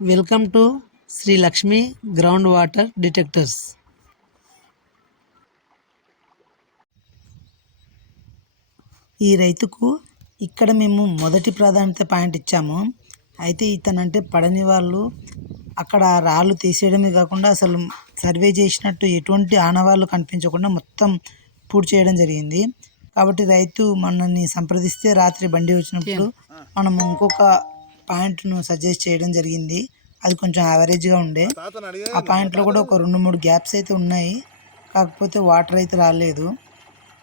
Welcome to Shri Lakshmi ground water detectors. ఈ రైతుకు ఇక్కడ మేము మొదటి ప్రాధాన్యత పాయింట్ ఇచ్చాము. అయితే ఇతనంటే పడని వాళ్ళు అక్కడ రాళ్ళు తీసేయడమే కాకుండా అసలు సర్వే చేసినట్టు ఎటువంటి ఆనవాళ్ళు కనిపించకుండా మొత్తం పూర్తి చేయడం జరిగింది. కాబట్టి రైతు మనల్ని సంప్రదిస్తే రాత్రి బండి వచ్చినప్పుడు మనం ఇంకొక పాయింట్ను సజెస్ట్ చేయడం జరిగింది. అది కొంచెం యావరేజ్గా ఉండే. ఆ పాయింట్లో కూడా ఒక 2-3 గ్యాప్స్ అయితే ఉన్నాయి. కాకపోతే వాటర్ అయితే రాలేదు.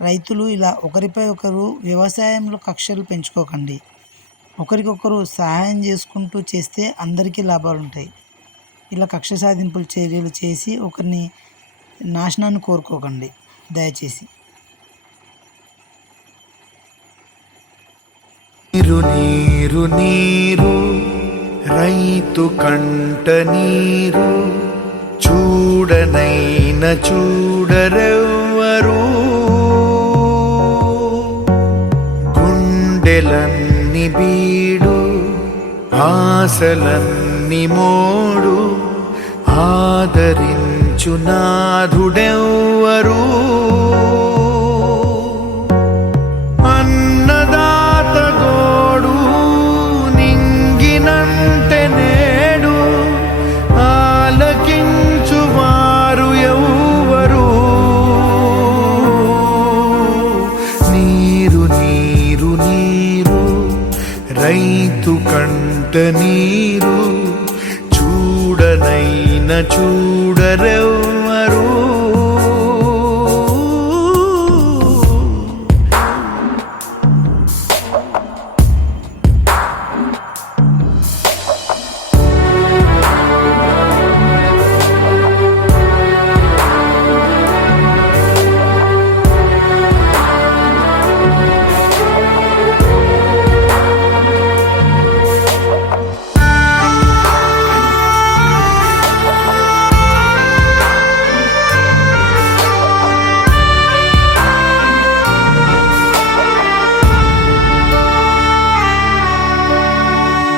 రైతులు ఇలా ఒకరిపై ఒకరు వ్యవసాయంలో కక్షలు పెంచుకోకండి. ఒకరికొకరు సహాయం చేసుకుంటూ చేస్తే అందరికీ లాభాలు ఉంటాయి. ఇలా కక్ష సాధింపులు చర్యలు చేసి ఒకరిని నాశనాన్ని కోరుకోకండి దయచేసి. నీరు నీరు నీరు రైతు కంట నీరు చూడనైన చూడరెవ్వరు. గుండెలన్ని బీడు ఆశలన్ని మోడు ఆదరించు నాథుడెవ్వరు. రైతు కంట నీరు చూడనైన చూడరెవ్వరు.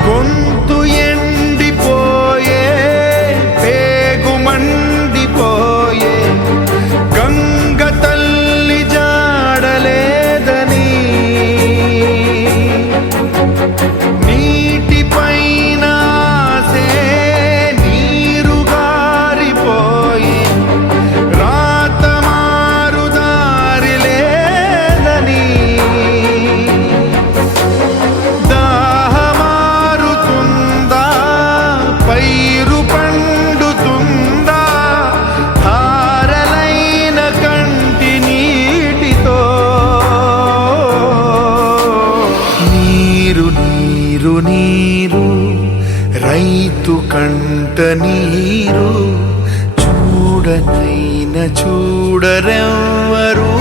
గొంతు ఎండిపోయే పేగు మండిపోయే గంగ తల్లి జాడలేదని నీటిపైన ఆసే నీరు గారిపోయి రాత మారుదారి లేదని పైరు పండుతుందా ధారలైన కంటి నీటితో. నీరు నీరు నీరు రైతు కంట నీరు చూడనైన చూడరెవ్వరు.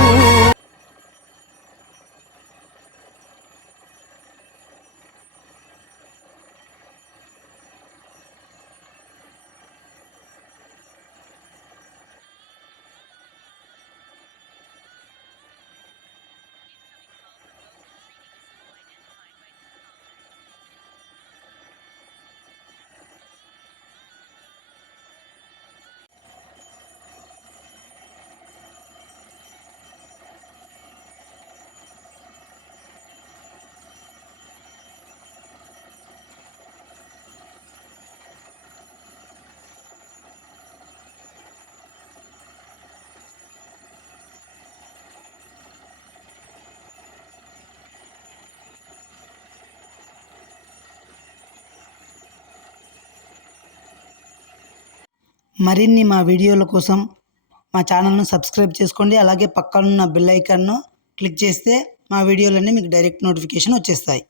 మరిన్ని మా వీడియోల కోసం మా ఛానల్ను సబ్స్క్రైబ్ చేసుకోండి. అలాగే పక్కనున్న బెల్ ఐకాన్ను క్లిక్ చేస్తే మా వీడియోలన్నీ మీకు డైరెక్ట్ నోటిఫికేషన్ వచ్చేస్తాయి.